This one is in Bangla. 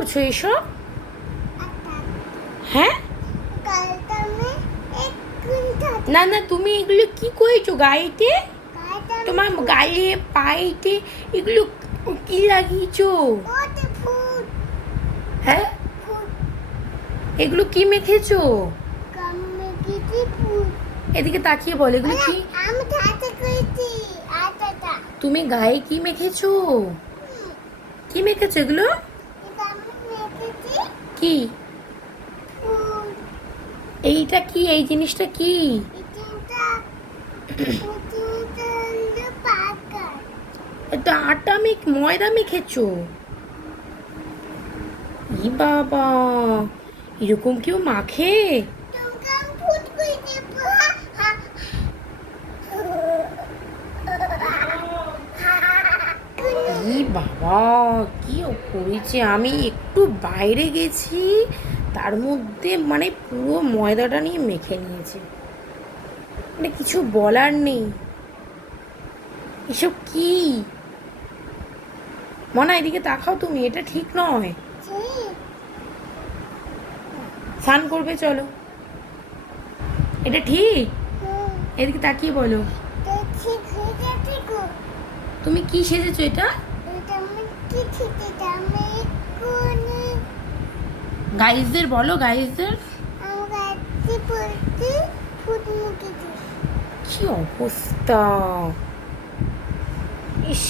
করছো এসব? হ্যাঁ, না না, তুমি এগুলো কি করেছো গায়েতে? তোমার গায়ে পায়েতে এগুলো কি লাগিয়েছো? হ্যাঁ, এগুলো কি মেখেছো? এদিকে তাকিয়ে বল, এগুলো কি? তুমি গায়ে কি মেখেছো? কি মেখেছো এগুলো? কি এইটা? কি এই জিনিসটা কি? এটা আটা ময়দা মেখেছো? ই বাবা, এরকম কেউ মাখে? ই বাবা, কি করেছে! আমি একটু বাইরে গেছি, তার মধ্যে মানে পুরো ময়দাটা নিয়ে মেখে নিয়েছে। মানে কিছু বলার নেই। এসব কি? মনা, এদিকে তাকাও তুমি, এটা ঠিক নয়। স্নান করবে, চলো। এটা ঠিক? এদিকে তাকিয়ে বলো, তুমি কি সেজেছো এটা? গাইজদের বলো, গাইজদের। কি অবস্থা! ইস।